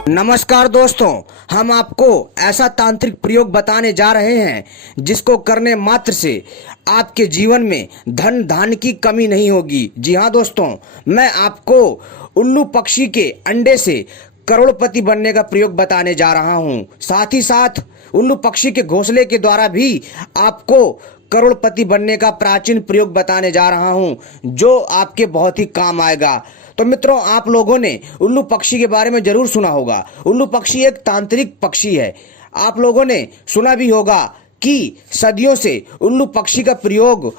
नमस्कार दोस्तों, हम आपको ऐसा तांत्रिक प्रयोग बताने जा रहे हैं जिसको करने मात्र से आपके जीवन में धन धान्य की कमी नहीं होगी। जी हाँ दोस्तों, मैं आपको उल्लू पक्षी के अंडे से करोड़पति बनने का प्रयोग बताने जा रहा हूँ। साथ ही साथ उल्लू पक्षी के घोंसले के द्वारा भी आपको करोड़पति बनने का प्राचीन प्रयोग बताने जा रहा हूँ जो आपके बहुत ही काम आएगा। तो मित्रों, आप लोगों ने उल्लू पक्षी के बारे में जरूर सुना होगा। उल्लू पक्षी एक तांत्रिक पक्षी है। आप लोगों ने सुना भी होगा कि सदियों से उल्लू पक्षी का प्रयोग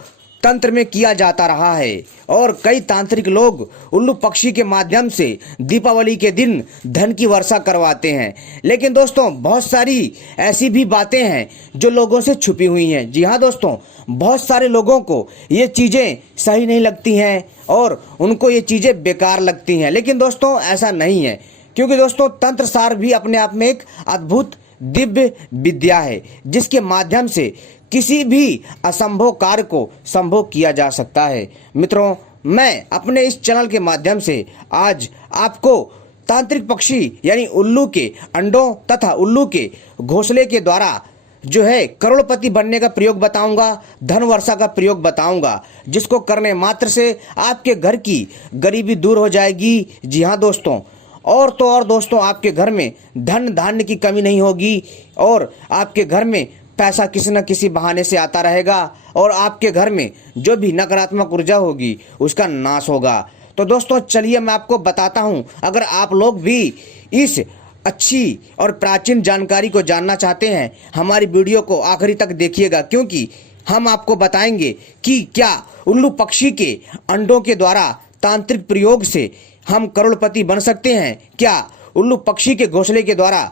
तंत्र में किया जाता रहा है और कई तांत्रिक लोग उल्लू पक्षी के माध्यम से दीपावली के दिन धन की वर्षा करवाते हैं। लेकिन दोस्तों, बहुत सारी ऐसी भी बातें हैं जो लोगों से छुपी हुई हैं। जी हाँ दोस्तों, बहुत सारे लोगों को ये चीज़ें सही नहीं लगती हैं और उनको ये चीज़ें बेकार लगती हैं। लेकिन दोस्तों, ऐसा नहीं है, क्योंकि दोस्तों तंत्र सार भी अपने आप में एक अद्भुत दिव्य विद्या है जिसके माध्यम से किसी भी असंभव कार्य को संभव किया जा सकता है। मित्रों, मैं अपने इस चैनल के माध्यम से आज आपको तांत्रिक पक्षी यानी उल्लू के अंडों तथा उल्लू के घोंसले के द्वारा जो है करोड़पति बनने का प्रयोग बताऊंगा, धन वर्षा का प्रयोग बताऊंगा, जिसको करने मात्र से आपके घर की गरीबी दूर हो जाएगी। जी हाँ दोस्तों, और तो और दोस्तों, आपके घर में धन धान्य की कमी नहीं होगी और आपके घर में पैसा किसी न किसी बहाने से आता रहेगा और आपके घर में जो भी नकारात्मक ऊर्जा होगी उसका नाश होगा। तो दोस्तों चलिए मैं आपको बताता हूं। अगर आप लोग भी इस अच्छी और प्राचीन जानकारी को जानना चाहते हैं, हमारी वीडियो को आखिरी तक देखिएगा, क्योंकि हम आपको बताएंगे कि क्या उल्लू पक्षी के अंडों के द्वारा तांत्रिक प्रयोग से हम करोड़पति बन सकते हैं। क्या उल्लू पक्षी के घोंसले के द्वारा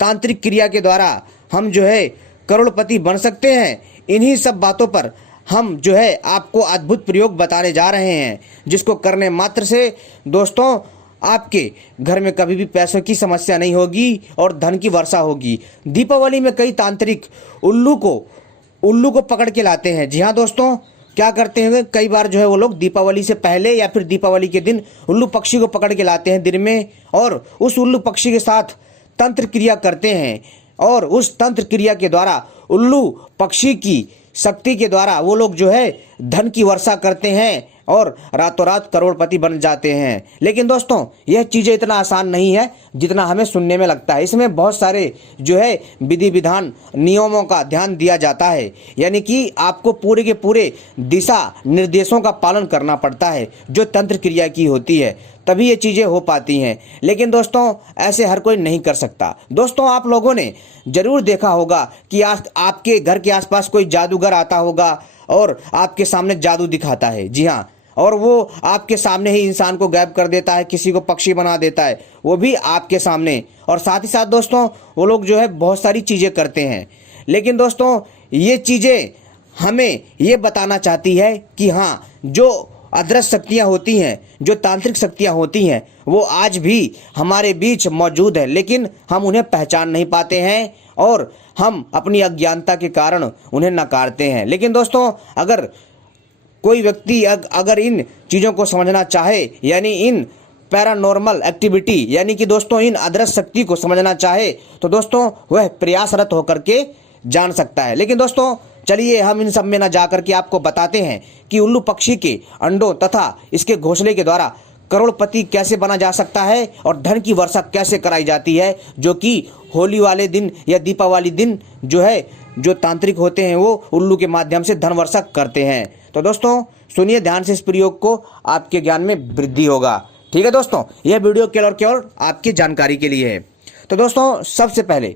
तांत्रिक क्रिया के द्वारा हम जो है करोड़पति बन सकते हैं। इन्हीं सब बातों पर हम जो है आपको अद्भुत प्रयोग बताने जा रहे हैं जिसको करने मात्र से दोस्तों आपके घर में कभी भी पैसों की समस्या नहीं होगी और धन की वर्षा होगी। दीपावली में कई तांत्रिक उल्लू को पकड़ के लाते हैं। जी हाँ दोस्तों, क्या करते हैं, कई बार जो है वो लोग दीपावली से पहले या फिर दीपावली के दिन उल्लू पक्षी को पकड़ के लाते हैं दिन में और उस उल्लू पक्षी के साथ तंत्र क्रिया करते हैं और उस तंत्र क्रिया के द्वारा उल्लू पक्षी की शक्ति के द्वारा वो लोग जो है धन की वर्षा करते हैं और रातों रात करोड़पति बन जाते हैं। लेकिन दोस्तों, यह चीज़ें इतना आसान नहीं है जितना हमें सुनने में लगता है। इसमें बहुत सारे जो है विधि विधान नियमों का ध्यान दिया जाता है, यानी कि आपको पूरे के पूरे दिशा निर्देशों का पालन करना पड़ता है जो तंत्र क्रिया की होती है, तभी ये चीज़ें हो पाती हैं। लेकिन दोस्तों, ऐसे हर कोई नहीं कर सकता। दोस्तों, आप लोगों ने जरूर देखा होगा कि आपके घर के आसपास कोई जादूगर आता होगा और आपके सामने जादू दिखाता है। जी हाँ, और वो आपके सामने ही इंसान को गायब कर देता है, किसी को पक्षी बना देता है, वो भी आपके सामने। और साथ ही साथ दोस्तों, वो लोग जो है बहुत सारी चीज़ें करते हैं। लेकिन दोस्तों, ये चीज़ें हमें ये बताना चाहती है कि हाँ, जो अदृश्य शक्तियाँ होती हैं, जो तांत्रिक शक्तियाँ होती हैं, वो आज भी हमारे बीच मौजूद है, लेकिन हम उन्हें पहचान नहीं पाते हैं और हम अपनी अज्ञानता के कारण उन्हें नकारते हैं। लेकिन दोस्तों, अगर कोई व्यक्ति अगर इन चीज़ों को समझना चाहे, यानी इन पैरानॉर्मल एक्टिविटी यानी कि दोस्तों इन अदृश्य शक्ति को समझना चाहे, तो दोस्तों वह प्रयासरत होकर के जान सकता है। लेकिन दोस्तों चलिए हम इन सब में न जाकर के आपको बताते हैं कि उल्लू पक्षी के अंडों तथा इसके घोंसले के द्वारा करोड़पति कैसे बना जा सकता है और धन की वर्षा कैसे कराई जाती है, जो कि होली वाले दिन या दीपावली दिन जो है जो तांत्रिक होते हैं वो उल्लू के माध्यम से धन वर्षा करते हैं। तो दोस्तों सुनिए ध्यान से, इस प्रयोग को आपके ज्ञान में वृद्धि होगा। ठीक है दोस्तों, यह वीडियो केवल आपकी जानकारी के लिए है। तो दोस्तों, सबसे पहले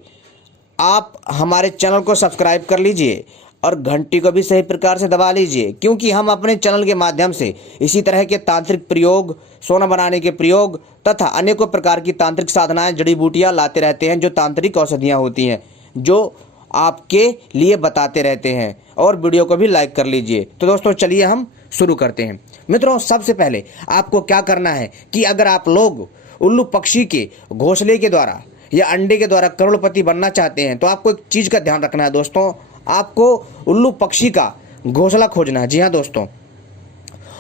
आप हमारे चैनल को सब्सक्राइब कर लीजिए और घंटी को भी सही प्रकार से दबा लीजिए, क्योंकि हम अपने चैनल के माध्यम से इसी तरह के तांत्रिक प्रयोग, सोना बनाने के प्रयोग तथा अनेकों प्रकार की तांत्रिक साधनाएं, जड़ी बूटियां लाते रहते हैं, जो तांत्रिक औषधियां होती हैं, जो आपके लिए बताते रहते हैं। और वीडियो को भी लाइक कर लीजिए। तो दोस्तों चलिए हम शुरू करते हैं। मित्रों, सबसे पहले आपको क्या करना है कि अगर आप लोग उल्लू पक्षी के घोंसले के द्वारा या अंडे के द्वारा करोड़पति बनना चाहते हैं, तो आपको एक चीज़ का ध्यान रखना है दोस्तों, आपको उल्लू पक्षी का घोंसला खोजना है। जी हाँ दोस्तों,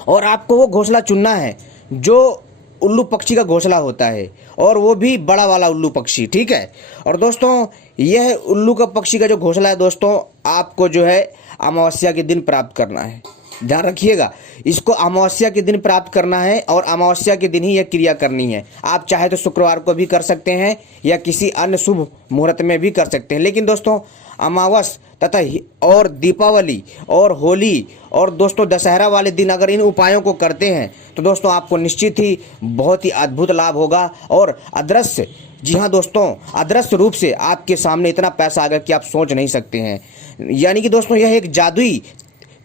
और आपको वो घोंसला चुनना है जो उल्लू पक्षी का घोंसला होता है, और वो भी बड़ा वाला उल्लू पक्षी, ठीक है। और दोस्तों यह उल्लू का पक्षी का जो घोंसला है दोस्तों, आपको जो है अमावस्या के दिन प्राप्त करना है। ध्यान रखिएगा, इसको अमावस्या के दिन प्राप्त करना है और अमावस्या के दिन ही यह क्रिया करनी है। आप चाहे तो शुक्रवार को भी कर सकते हैं या किसी अन्य शुभ मुहूर्त में भी कर सकते हैं, लेकिन दोस्तों अमावस तथा और दीपावली और होली और दोस्तों दशहरा वाले दिन अगर इन उपायों को करते हैं तो दोस्तों आपको निश्चित ही बहुत ही अद्भुत लाभ होगा। और अदृश्य, जी हाँ दोस्तों, अदृश्य रूप से आपके सामने इतना पैसा आएगा कि आप सोच नहीं सकते हैं। यानी कि दोस्तों यह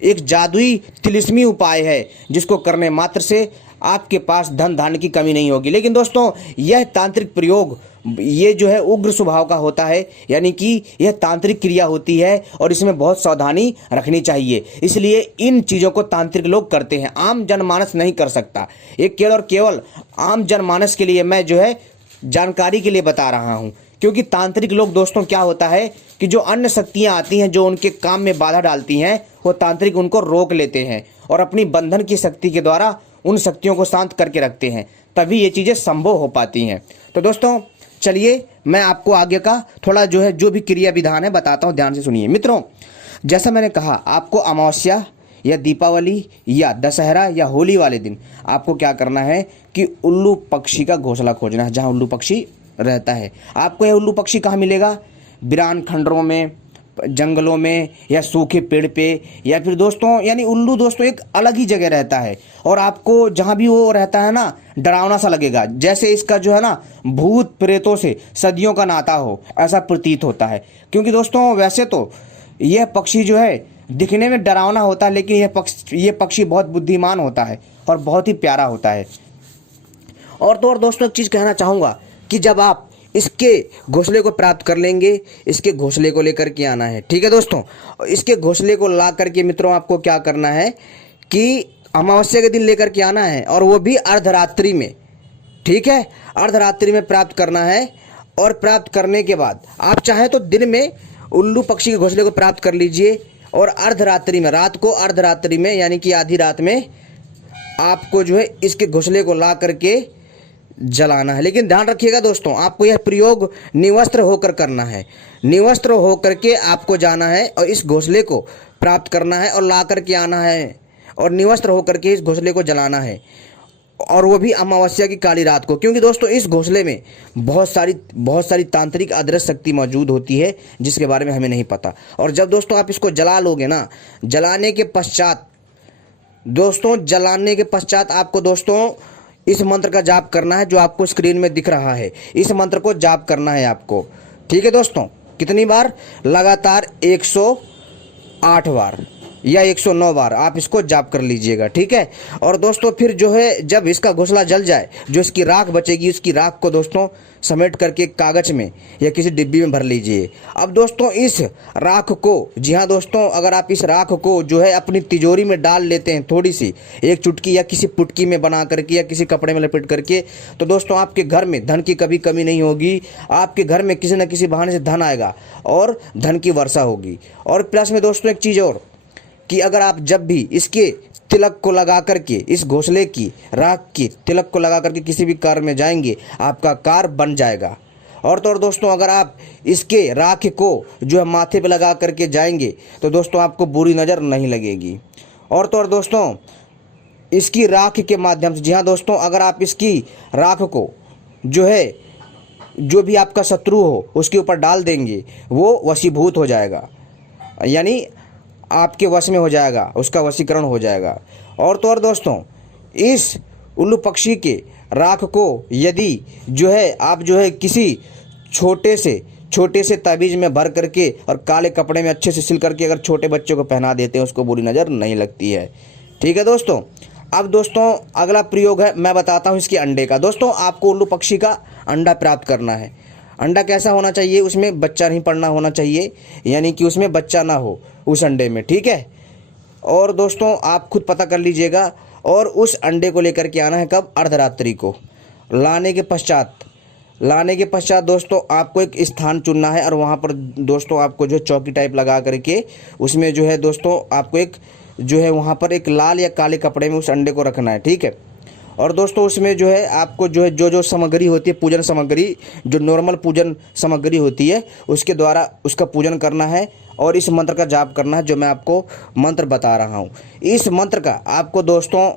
एक जादुई तिलिस्मी उपाय है जिसको करने मात्र से आपके पास धन धान्य की कमी नहीं होगी। लेकिन दोस्तों यह तांत्रिक प्रयोग ये जो है उग्र स्वभाव का होता है, यानी कि यह तांत्रिक क्रिया होती है और इसमें बहुत सावधानी रखनी चाहिए। इसलिए इन चीज़ों को तांत्रिक लोग करते हैं, आम जनमानस नहीं कर सकता। ये केवल और केवल आम जनमानस के लिए मैं जो है जानकारी के लिए बता रहा हूँ, क्योंकि तांत्रिक लोग दोस्तों क्या होता है कि जो अन्य शक्तियाँ आती हैं जो उनके काम में बाधा डालती हैं, वो तांत्रिक उनको रोक लेते हैं और अपनी बंधन की शक्ति के द्वारा उन शक्तियों को शांत करके रखते हैं, तभी ये चीज़ें संभव हो पाती हैं। तो दोस्तों चलिए मैं आपको आगे का थोड़ा जो भी क्रिया विधान है बताता हूँ, ध्यान से सुनिए। मित्रों, जैसा मैंने कहा, आपको अमावस्या या दीपावली या दशहरा या होली वाले दिन आपको क्या करना है कि उल्लू पक्षी का घोंसला खोजना है, जहाँ उल्लू पक्षी रहता है। आपको यह उल्लू पक्षी कहाँ मिलेगा? वीरान खंडरों में, जंगलों में, या सूखे पेड़ पे, या फिर दोस्तों यानी उल्लू दोस्तों एक अलग ही जगह रहता है और आपको जहाँ भी वो रहता है ना, डरावना सा लगेगा, जैसे इसका जो है ना भूत प्रेतों से सदियों का नाता हो, ऐसा प्रतीत होता है। क्योंकि दोस्तों वैसे तो यह पक्षी जो है दिखने में डरावना होता है, लेकिन यह पक्षी बहुत बुद्धिमान होता है और बहुत ही प्यारा होता है। और तो और दोस्तों एक चीज़ कहना चाहूँगा कि जब आप इसके घोंसले को प्राप्त कर लेंगे, इसके घोंसले को लेकर के आना है, ठीक है दोस्तों। इसके घोंसले को ला करके मित्रों आपको क्या करना है कि अमावस्या के दिन लेकर के आना है, और वो भी अर्धरात्रि में, ठीक है, अर्धरात्रि में प्राप्त करना है। और प्राप्त करने के बाद आप चाहे तो दिन में उल्लू पक्षी के घोंसले को प्राप्त कर लीजिए, और अर्धरात्रि में, रात को अर्धरात्रि में यानी कि आधी रात में आपको जो है इसके घोंसले को ला करके जलाना है। लेकिन ध्यान रखिएगा दोस्तों, आपको यह प्रयोग निवस्त्र होकर करना है। निवस्त्र होकर के आपको जाना है और इस घोंसले को प्राप्त करना है और ला करके आना है, और निवस्त्र होकर के इस घोंसले को जलाना है, और वो भी अमावस्या की काली रात को। क्योंकि दोस्तों इस घोंसले में बहुत सारी तांत्रिक अदृश्य शक्ति मौजूद होती है जिसके बारे में हमें नहीं पता। और जब दोस्तों आप इसको जला लोगे ना, जलाने के पश्चात आपको दोस्तों इस मंत्र का जाप करना है जो आपको स्क्रीन में दिख रहा है। इस मंत्र को जाप करना है आपको, ठीक है दोस्तों। कितनी बार? लगातार 108 बार या 109 बार आप इसको जाप कर लीजिएगा, ठीक है। और दोस्तों फिर जो है जब इसका घोंसला जल जाए, जो इसकी राख बचेगी, उसकी राख को दोस्तों समेट करके कागज में या किसी डिब्बी में भर लीजिए। अब दोस्तों इस राख को, जी हाँ दोस्तों, अगर आप इस राख को जो है अपनी तिजोरी में डाल लेते हैं, थोड़ी सी, एक चुटकी या किसी पुटकी में बना करके या किसी कपड़े में लपेट करके, तो दोस्तों आपके घर में धन की कभी कमी नहीं होगी। आपके घर में किसी न किसी बहाने से धन आएगा और धन की वर्षा होगी। और प्लस में दोस्तों एक चीज़ और, कि अगर आप जब भी इसके तिलक को लगा करके, इस घोंसले की राख की तिलक को लगा करके किसी भी कार्य में जाएंगे, आपका कार्य बन जाएगा। और तो और दोस्तों अगर आप इसके राख को जो है माथे पे लगा करके जाएंगे तो दोस्तों आपको बुरी नज़र नहीं लगेगी। और तो और दोस्तों इसकी राख के माध्यम से, जी हाँ दोस्तों, अगर आप इसकी राख को जो है जो भी आपका शत्रु हो उसके ऊपर डाल देंगे, वो वशीभूत हो जाएगा, यानी आपके वश में हो जाएगा, उसका वशीकरण हो जाएगा। और तो और दोस्तों इस उल्लू पक्षी के राख को यदि जो है आप जो है किसी छोटे से ताबीज़ में भर करके और काले कपड़े में अच्छे से सिल करके अगर छोटे बच्चों को पहना देते हैं, उसको बुरी नज़र नहीं लगती है, ठीक है दोस्तों। अब दोस्तों अगला प्रयोग है, मैं बताता हूँ इसके अंडे का। दोस्तों आपको उल्लू पक्षी का अंडा प्राप्त करना है। अंडा कैसा होना चाहिए? उसमें बच्चा नहीं पड़ना होना चाहिए, यानी कि उसमें बच्चा ना हो उस अंडे में, ठीक है। और दोस्तों आप खुद पता कर लीजिएगा। और उस अंडे को लेकर के आना है कब? अर्धरात्रि को। लाने के पश्चात दोस्तों आपको एक स्थान चुनना है और वहाँ पर दोस्तों आपको जो चौकी टाइप लगा करके उसमें जो है दोस्तों आपको एक जो है वहाँ पर एक लाल या काले कपड़े में उस अंडे को रखना है, ठीक है। और दोस्तों उसमें जो है आपको जो है जो सामग्री होती है, पूजन सामग्री, जो नॉर्मल पूजन सामग्री होती है, उसके द्वारा उसका पूजन करना है और इस मंत्र का जाप करना है, जो मैं आपको मंत्र बता रहा हूँ। इस मंत्र का आपको दोस्तों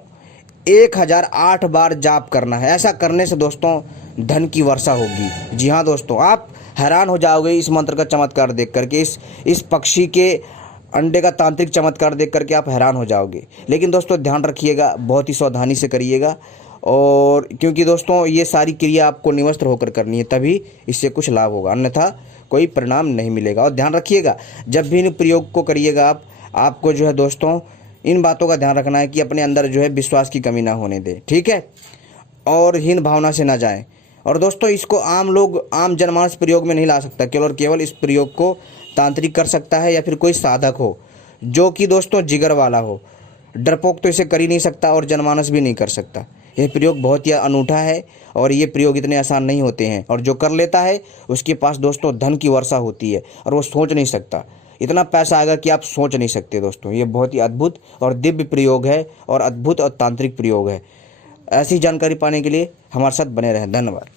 1008 बार जाप करना है। ऐसा करने से दोस्तों धन की वर्षा होगी। जी हाँ दोस्तों, आप हैरान हो जाओगे इस मंत्र का चमत्कार देख करके, इस पक्षी के अंडे का तांत्रिक चमत्कार देख करके आप हैरान हो जाओगे। लेकिन दोस्तों ध्यान रखिएगा, बहुत ही सावधानी से करिएगा, और क्योंकि दोस्तों ये सारी क्रिया आपको निवस्त्र होकर करनी है, तभी इससे कुछ लाभ होगा, अन्यथा कोई परिणाम नहीं मिलेगा। और ध्यान रखिएगा, जब भी इन प्रयोग को करिएगा आपको जो है दोस्तों इन बातों का ध्यान रखना है कि अपने अंदर जो है विश्वास की कमी ना होने दे, ठीक है, और हीन भावना से ना जाए। और दोस्तों इसको आम जनमानस प्रयोग में नहीं ला सकता, केवल और केवल इस प्रयोग को तांत्रिक कर सकता है, या फिर कोई साधक हो जो कि दोस्तों जिगर वाला हो। डरपोक तो इसे कर ही नहीं सकता और जनमानस भी नहीं कर सकता। यह प्रयोग बहुत ही अनूठा है और ये प्रयोग इतने आसान नहीं होते हैं, और जो कर लेता है उसके पास दोस्तों धन की वर्षा होती है, और वो सोच नहीं सकता, इतना पैसा आएगा कि आप सोच नहीं सकते। दोस्तों ये बहुत ही अद्भुत और दिव्य प्रयोग है, और अद्भुत और तांत्रिक प्रयोग है। ऐसी जानकारी पाने के लिए हमारे साथ बने रहें। धन्यवाद।